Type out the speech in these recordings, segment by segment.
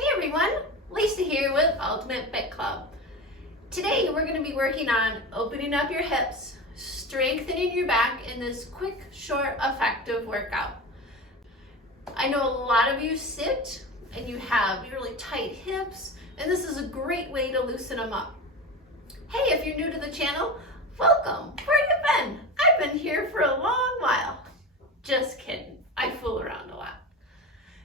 Hey everyone, Lisa here with Ultimate Fit Club. Today we're going to be working on opening up your hips, strengthening your back in this quick, short, effective workout. I know a lot of you sit and you have really tight hips, and this is a great way to loosen them up. Hey, if you're new to the channel, welcome. Where have you been? I've been here for a long while. Just kidding, I fool around a lot.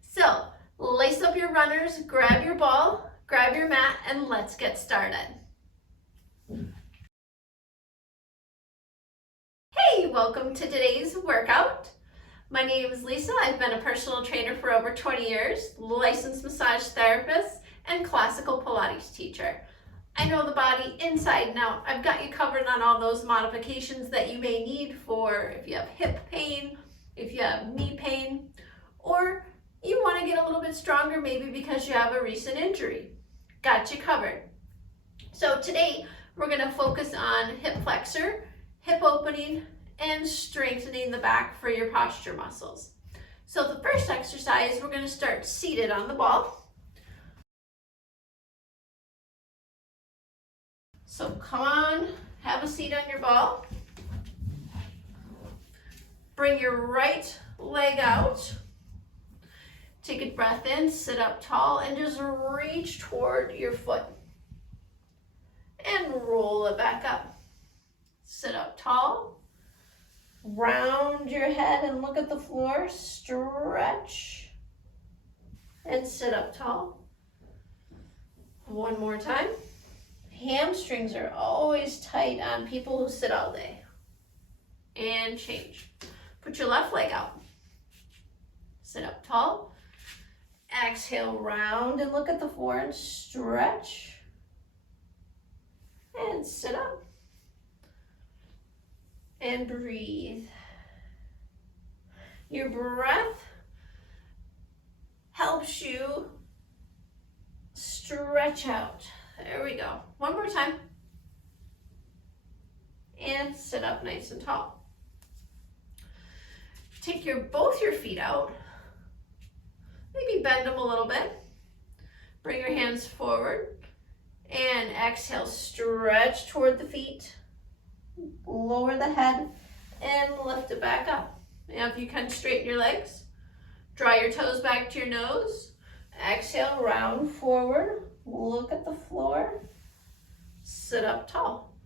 So, lace up your runners, grab your ball, grab your mat, and let's get started. Hey, welcome to today's workout. My name is Lisa. I've been a personal trainer for over 20 years, licensed massage therapist, and classical Pilates teacher. I know the body inside and out. I've got you covered on all those modifications that you may need for if you have hip pain, if you have knee pain, or you want to get a little bit stronger maybe because you have a recent injury. Got you covered. So today we're going to focus on hip flexor, hip opening, and strengthening the back for your posture muscles. So the first exercise, we're going to start seated on the ball. So come on, have a seat on your ball. Bring your right leg out. Take a breath in, sit up tall, and just reach toward your foot. And roll it back up. Sit up tall. Round your head and look at the floor. Stretch. And sit up tall. One more time. Hamstrings are always tight on people who sit all day. And change. Put your left leg out. Sit up tall. Exhale, round and look at the floor and stretch. And sit up. And breathe. Your breath helps you stretch out. There we go. One more time. And sit up nice and tall. Take both your feet out. Maybe bend them a little bit. Bring your hands forward. And exhale, stretch toward the feet. Lower the head and lift it back up. Now if you can, straighten your legs. Draw your toes back to your nose. Exhale, round forward. Look at the floor. Sit up tall.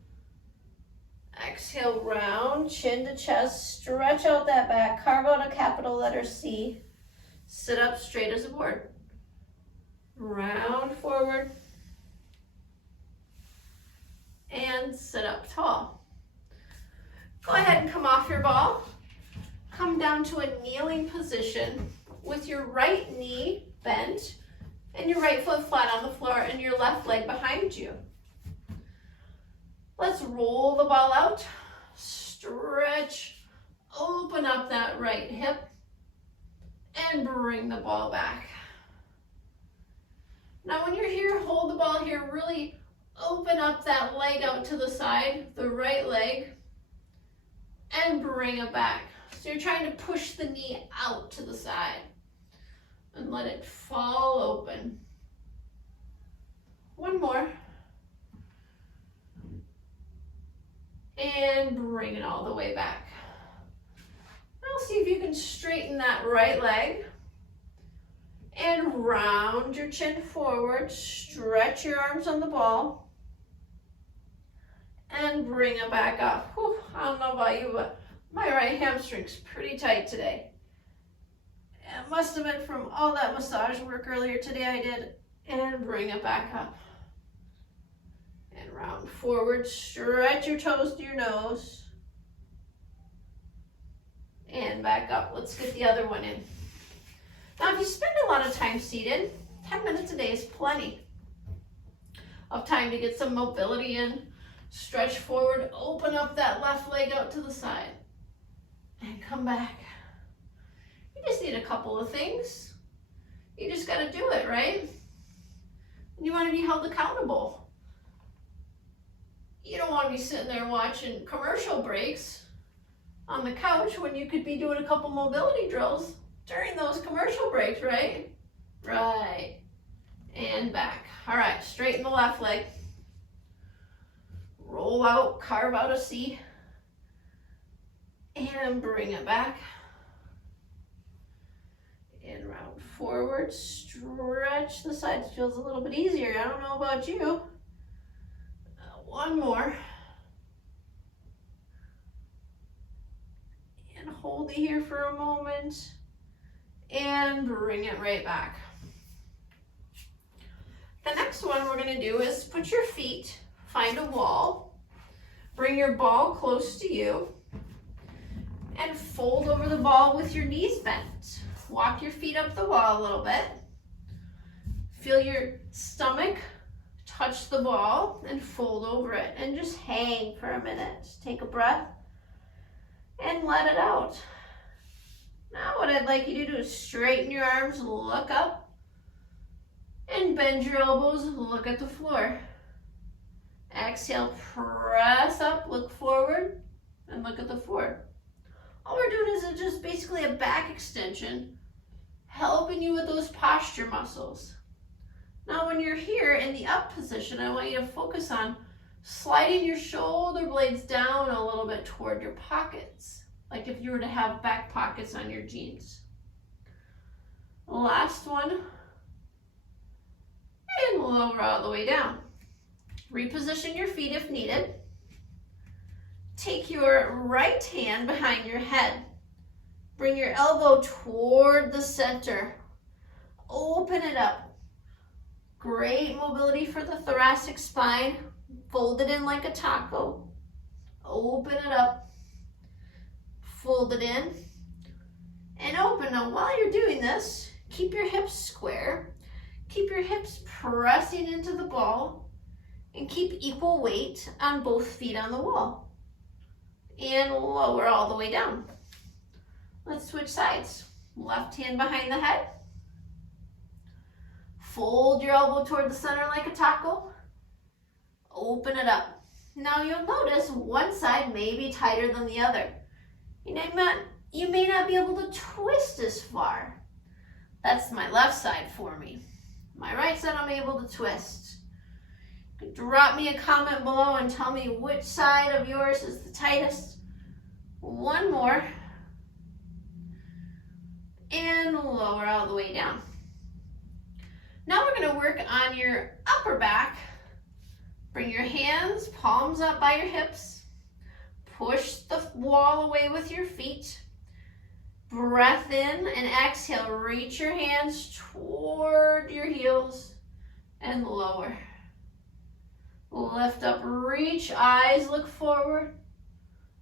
Exhale, round, chin to chest. Stretch out that back. Carve out a capital letter C. Sit up straight as a board. Round forward. And sit up tall. Go ahead and come off your ball. Come down to a kneeling position with your right knee bent and your right foot flat on the floor and your left leg behind you. Let's roll the ball out. Stretch. Open up that right hip. And bring the ball back. Now when you're here, hold the ball here. Really open up that leg out to the side, the right leg, and bring it back. So you're trying to push the knee out to the side and let it fall open. One more. And bring it all the way back. Now see if you can straighten that right leg and round your chin forward, stretch your arms on the ball and bring it back up. Whew, I don't know about you, but my right hamstring's pretty tight today. It must have been from all that massage work earlier today I did. And bring it back up. And round forward, stretch your toes to your nose. And back up. Let's get the other one in. Now, if you spend a lot of time seated, 10 minutes a day is plenty of time to get some mobility in. Stretch forward, open up that left leg out to the side, and come back. You just need a couple of things. You just got to do it, right? And you want to be held accountable. You don't want to be sitting there watching commercial breaks on the couch when you could be doing a couple mobility drills during those commercial breaks, right? Right. and back. All right, straighten the left leg. Roll out, carve out a C. And bring it back. And round forward, stretch the sides. Feels a little bit easier. I don't know about you. One more. And hold it here for a moment. And bring it right back. The next one we're going to do is put your feet, find a wall, bring your ball close to you, and fold over the ball with your knees bent. Walk your feet up the wall a little bit. Feel your stomach touch the ball and fold over it, and just hang for a minute. Just take a breath and let it out. Now what I'd like you to do is straighten your arms, look up, and bend your elbows, look at the floor. Exhale, press up, look forward, and look at the floor. All we're doing is just basically a back extension, helping you with those posture muscles. Now when you're here in the up position, I want you to focus on sliding your shoulder blades down a little bit toward your pockets, like if you were to have back pockets on your jeans. Last one. And lower all the way down. Reposition your feet if needed. Take your right hand behind your head. Bring your elbow toward the center. Open it up. Great mobility for the thoracic spine. Fold it in like a taco. Open it up. Fold it in. And open. Now while you're doing this, keep your hips square. Keep your hips pressing into the ball. And keep equal weight on both feet on the wall. And lower all the way down. Let's switch sides. Left hand behind the head. Fold your elbow toward the center like a taco. Open it up. Now you'll notice one side may be tighter than the other. You may not be able to twist as far. That's my left side for me. My right side I'm able to twist. Drop me a comment below and tell me which side of yours is the tightest. One more. And lower all the way down. Now we're going to work on your upper back. Bring your hands, palms up by your hips. Push the wall away with your feet. Breath in and exhale. Reach your hands toward your heels and lower. Lift up, reach, eyes look forward.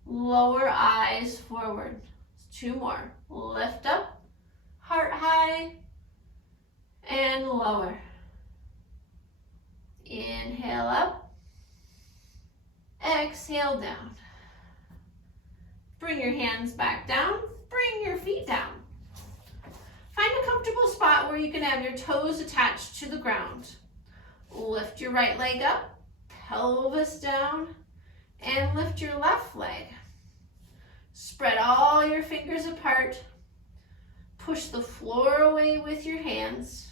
Lower, eyes forward. 2 more. Lift up, heart high, and lower. Inhale up. Exhale down. Bring your hands back down. Bring your feet down. Find a comfortable spot where you can have your toes attached to the ground. Lift your right leg up, pelvis down, and lift your left leg. Spread all your fingers apart. Push the floor away with your hands.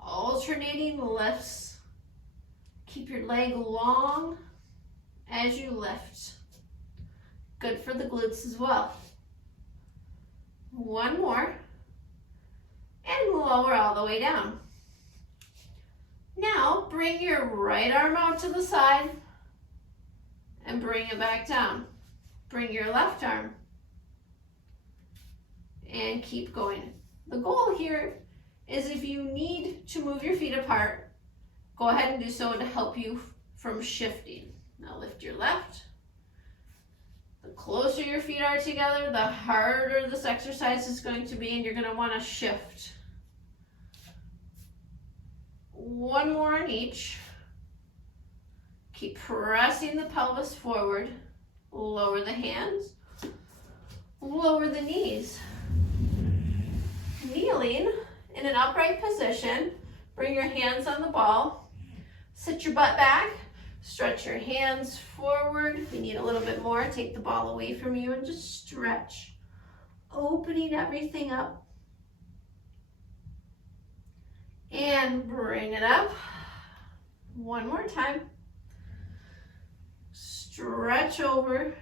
Alternating lifts. Keep your leg long as you lift. Good for the glutes as well. One more. And lower all the way down. Now bring your right arm out to the side and bring it back down. Bring your left arm and keep going. The goal here is if you need to move your feet apart, go ahead and do so to help you from shifting. Now lift your left. The closer your feet are together, the harder this exercise is going to be, and you're going to want to shift. One more on each. Keep pressing the pelvis forward. Lower the hands. Lower the knees. Kneeling in an upright position. Bring your hands on the ball. Sit your butt back. Stretch your hands forward. If you need a little bit more, take the ball away from you and just stretch. Opening everything up. And bring it up. One more time. Stretch over.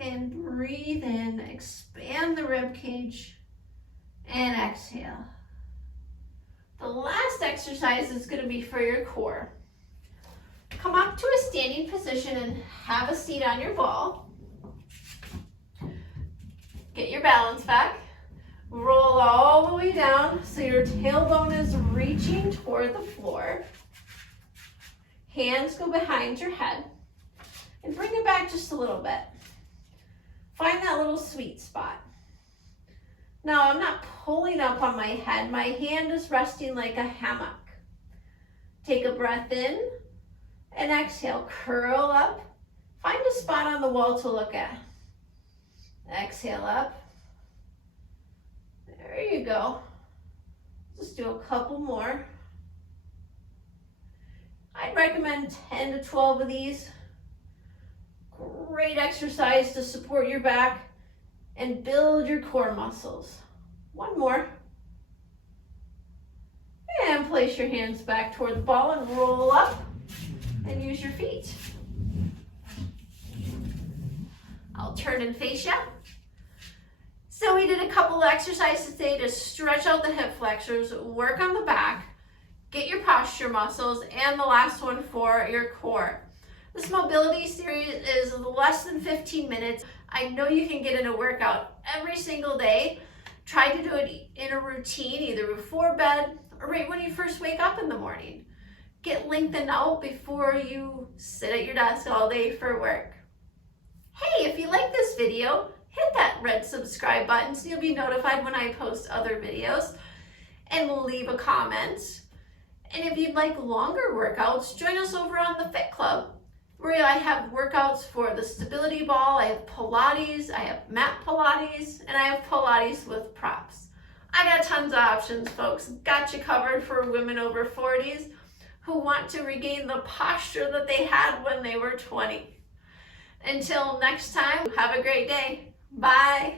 And breathe in, expand the rib cage, and exhale. The last exercise is going to be for your core. Come up to a standing position and have a seat on your ball. Get your balance back. Roll all the way down so your tailbone is reaching toward the floor. Hands go behind your head. And bring it back just a little bit. Find that little sweet spot. Now I'm not pulling up on my head. My hand is resting like a hammock. Take a breath in and exhale. Curl up. Find a spot on the wall to look at. Exhale up. There you go. Just do a couple more. I'd recommend 10 to 12 of these. Great exercise to support your back and build your core muscles. One more. And place your hands back toward the ball and roll up and use your feet. I'll turn and face you. So we did a couple of exercises today to stretch out the hip flexors, work on the back, get your posture muscles, and the last one for your core. This mobility series is less than 15 minutes. I know you can get in a workout every single day. Try to do it in a routine, either before bed or right when you first wake up in the morning. Get lengthened out before you sit at your desk all day for work. Hey, if you like this video, hit that red subscribe button so you'll be notified when I post other videos, and leave a comment. And if you'd like longer workouts, join us over on the Fit Club, where I have workouts for the stability ball, I have Pilates, I have mat Pilates, and I have Pilates with props. I got tons of options, folks. Got you covered for women over 40s who want to regain the posture that they had when they were 20. Until next time, have a great day. Bye.